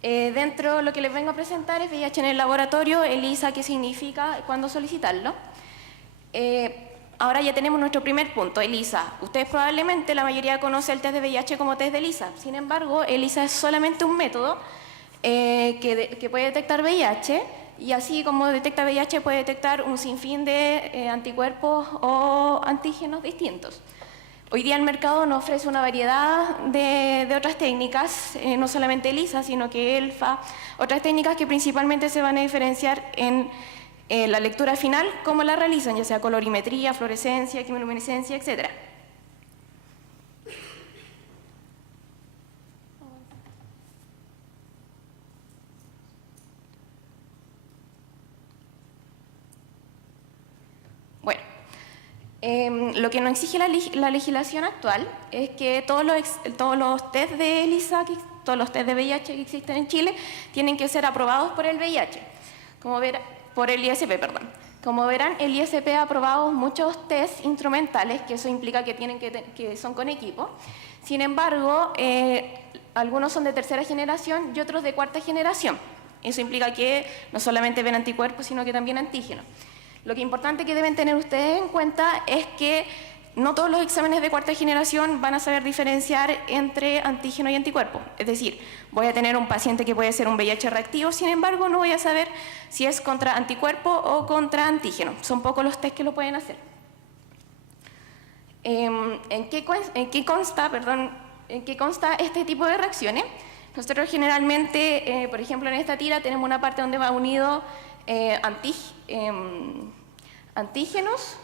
Dentro de lo que les vengo a presentar es VIH en el laboratorio, ELISA, qué significa, cuándo solicitarlo. Ahora ya tenemos nuestro primer punto, ELISA. Ustedes probablemente, la mayoría conoce el test de VIH como test de ELISA. Sin embargo, ELISA es solamente un método que puede detectar VIH, y así como detecta VIH puede detectar un sinfín de anticuerpos o antígenos distintos. Hoy día el mercado nos ofrece una variedad de otras técnicas, no solamente ELISA, sino que ELFA, otras técnicas que principalmente se van a diferenciar en la lectura final, cómo la realizan, ya sea colorimetría, fluorescencia, quimiluminescencia, etc. Bueno, lo que nos exige la legislación actual es que todos los test de ELISA, todos los test de VIH que existen en Chile, tienen que ser aprobados por el VIH, por el ISP, perdón. Como verán, el ISP ha aprobado muchos test instrumentales, que eso implica que son con equipo. Sin embargo, algunos son de tercera generación y otros de cuarta generación. Eso implica que no solamente ven anticuerpos, sino que también antígenos. Lo que es importante que deben tener ustedes en cuenta es que no todos los exámenes de cuarta generación van a saber diferenciar entre antígeno y anticuerpo. Es decir, voy a tener un paciente que puede ser un VIH reactivo, sin embargo no voy a saber si es contra anticuerpo o contra antígeno. Son pocos los test que lo pueden hacer. ¿En qué consta este tipo de reacciones? Nosotros generalmente, por ejemplo en esta tira tenemos una parte donde va unido antígenos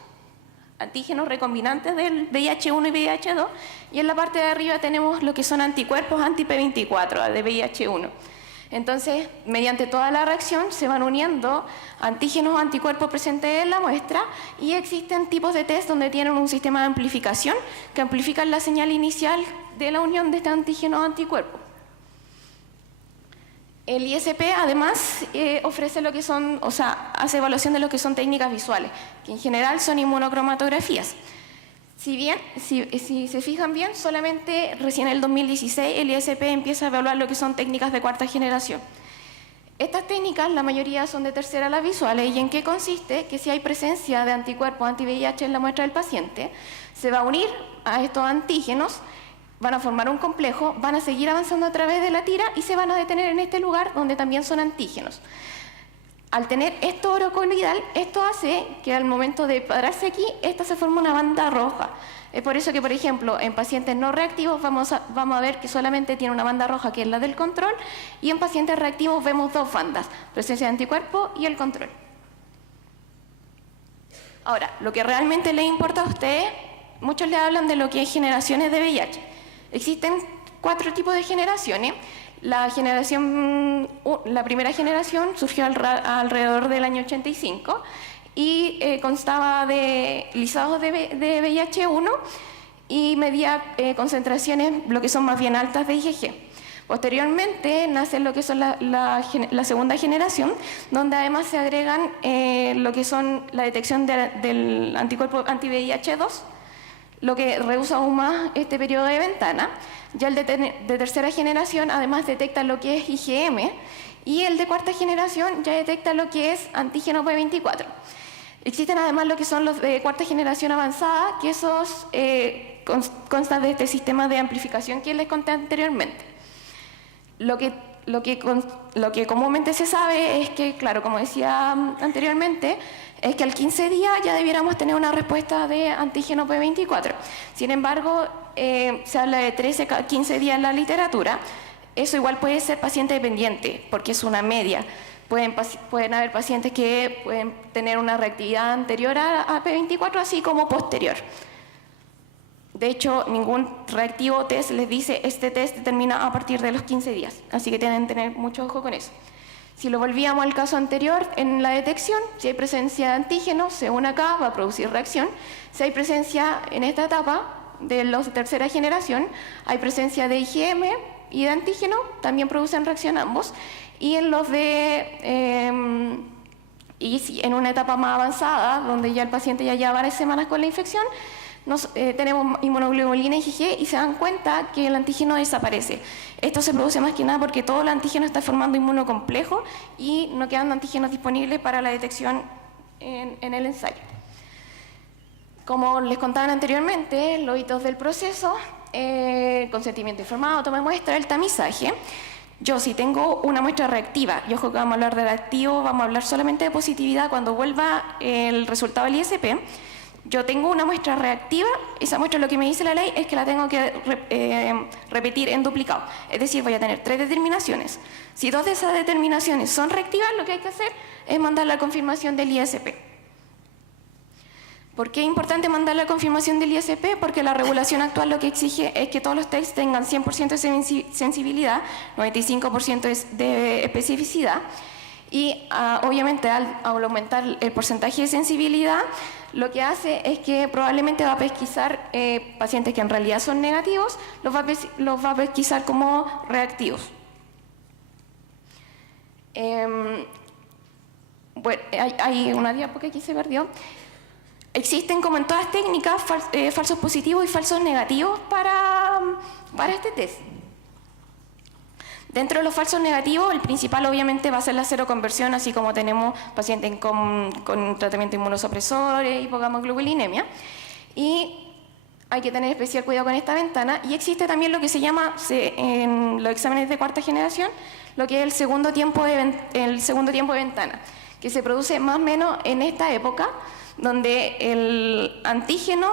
recombinantes del VIH1 y VIH2, y en la parte de arriba tenemos lo que son anticuerpos anti-P24 de VIH1. Entonces, mediante toda la reacción se van uniendo antígenos o anticuerpos presentes en la muestra, y existen tipos de test donde tienen un sistema de amplificación que amplifican la señal inicial de la unión de este antígeno o anticuerpo. El ISP además ofrece lo que son, hace evaluación de lo que son técnicas visuales, que en general son inmunocromatografías. Si se fijan bien, solamente recién en el 2016 el ISP empieza a evaluar lo que son técnicas de cuarta generación. Estas técnicas, la mayoría son de tercera las visuales, y en qué consiste: que si hay presencia de anticuerpos anti-VIH en la muestra del paciente, se va a unir a estos antígenos, van a formar un complejo, van a seguir avanzando a través de la tira y se van a detener en este lugar donde también son antígenos. Al tener esto orocoidal, esto hace que al momento de pararse aquí, esta se forma una banda roja. Es por eso que, por ejemplo, en pacientes no reactivos vamos a ver que solamente tiene una banda roja, que es la del control, y en pacientes reactivos vemos dos bandas, presencia de anticuerpo y el control. Ahora, lo que realmente les importa a ustedes, muchos les hablan de lo que es generaciones de VIH. Existen 4 tipos de generaciones. La primera generación surgió alrededor del año 85 y constaba de lisados de VIH1 y medía concentraciones, lo que son más bien altas, de IgG. Posteriormente nace lo que son la segunda generación, donde además se agregan lo que son la detección del anticuerpo anti-VIH2, lo que reduce aún más este periodo de ventana. Ya el de tercera generación además detecta lo que es IgM, y el de cuarta generación ya detecta lo que es antígeno P24. Existen además lo que son los de cuarta generación avanzada, que esos constan de este sistema de amplificación que les conté anteriormente. Lo que comúnmente se sabe es que, claro, como decía anteriormente, es que al 15 días ya debiéramos tener una respuesta de antígeno P24. Sin embargo, se habla de 13 a 15 días en la literatura. Eso igual puede ser paciente dependiente, porque es una media. Pueden haber pacientes que pueden tener una reactividad anterior a P24, así como posterior. De hecho, ningún reactivo test les dice este test termina a partir de los 15 días, así que tienen que tener mucho ojo con eso. Si lo volvíamos al caso anterior, en la detección, si hay presencia de antígeno, según acá, va a producir reacción. Si hay presencia en esta etapa de los de tercera generación, hay presencia de IgM y de antígeno, también producen reacción ambos. Y en los de Y si en una etapa más avanzada, donde ya el paciente ya lleva varias semanas con la infección, tenemos inmunoglobulina IgG y se dan cuenta que el antígeno desaparece. Esto se produce más que nada porque todo el antígeno está formando inmunocomplejo y no quedan antígenos disponibles para la detección en el ensayo. Como les contaban anteriormente, los hitos del proceso, consentimiento informado, toma de muestra, el tamizaje. Yo si tengo una muestra reactiva, y ojo que vamos a hablar de reactivo, vamos a hablar solamente de positividad cuando vuelva el resultado del ISP. Yo tengo una muestra reactiva, esa muestra lo que me dice la ley es que la tengo que repetir en duplicado. Es decir, voy a tener 3 determinaciones. Si 2 de esas determinaciones son reactivas, lo que hay que hacer es mandar la confirmación del ISP. ¿Por qué es importante mandar la confirmación del ISP? Porque la regulación actual lo que exige es que todos los tests tengan 100% de sensibilidad, 95% de especificidad. Y obviamente al aumentar el porcentaje de sensibilidad, lo que hace es que probablemente va a pesquisar pacientes que en realidad son negativos, los va a pesquisar como reactivos. Bueno, hay una diapo que aquí se perdió. Existen, como en todas técnicas, falsos positivos y falsos negativos para este test. Dentro de los falsos negativos, el principal obviamente va a ser la seroconversión, así como tenemos pacientes con tratamiento inmunosupresor y hipogamoglobulinemia. Y hay que tener especial cuidado con esta ventana. Y existe también lo que se llama, en los exámenes de cuarta generación, lo que es el segundo tiempo de ventana, que se produce más o menos en esta época, donde el antígeno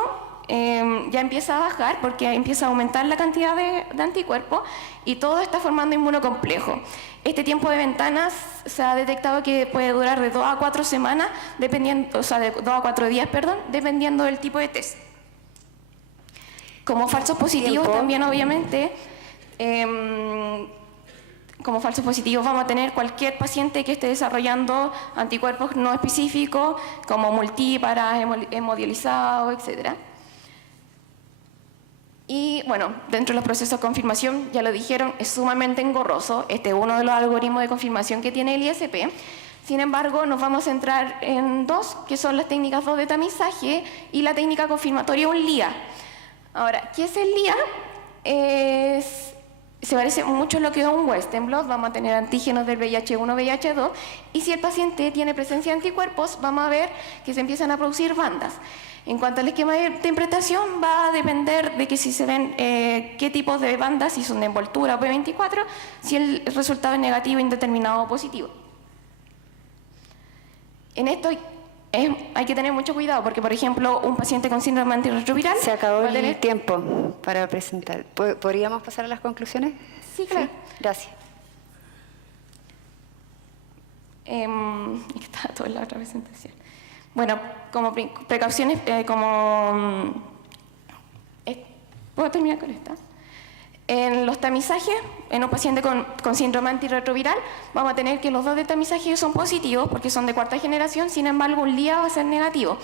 ya empieza a bajar porque empieza a aumentar la cantidad de anticuerpos y todo está formando inmunocomplejo. Este tiempo de ventanas se ha detectado que puede durar de 2 a 4 semanas, o sea, de 2 a 4 días, perdón, dependiendo del tipo de test. Como falsos positivos también, obviamente, como falsos positivos vamos a tener cualquier paciente que esté desarrollando anticuerpos no específicos, como multíparas, hemodializados, etc. Y bueno, dentro de los procesos de confirmación, ya lo dijeron, es sumamente engorroso. Este es uno de los algoritmos de confirmación que tiene el ISP. Sin embargo, nos vamos a centrar en 2, que son las técnicas 2 de tamizaje y la técnica confirmatoria, un LIA. Ahora, ¿qué es el LIA? Se parece mucho a lo que es un Western blot. Vamos a tener antígenos del VIH1, VIH2, y si el paciente tiene presencia de anticuerpos, vamos a ver que se empiezan a producir bandas. En cuanto al esquema de interpretación, va a depender de que si se ven qué tipos de bandas, si son de envoltura o P24, si el resultado es negativo, indeterminado o positivo. En esto hay que tener mucho cuidado porque, por ejemplo, un paciente con síndrome antirretroviral... Se acabó el tiempo para presentar. ¿Podríamos pasar a las conclusiones? Sí, claro. ¿Sí? Gracias. Estaba toda la otra presentación. Bueno, como precauciones, ¿puedo terminar con esta? En los tamizajes, en un paciente con síndrome antirretroviral, vamos a tener que los 2 de tamizaje son positivos porque son de cuarta generación, sin embargo, un LIA va a ser negativo.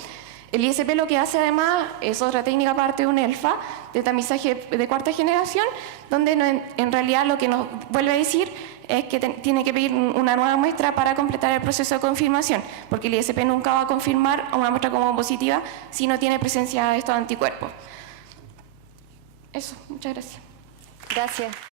El ISP lo que hace además es otra técnica aparte de un ELFA, de tamizaje de cuarta generación, donde en realidad lo que nos vuelve a decir es que tiene que pedir una nueva muestra para completar el proceso de confirmación, porque el ISP nunca va a confirmar una muestra como positiva si no tiene presencia de estos anticuerpos. Eso, muchas gracias. Gracias.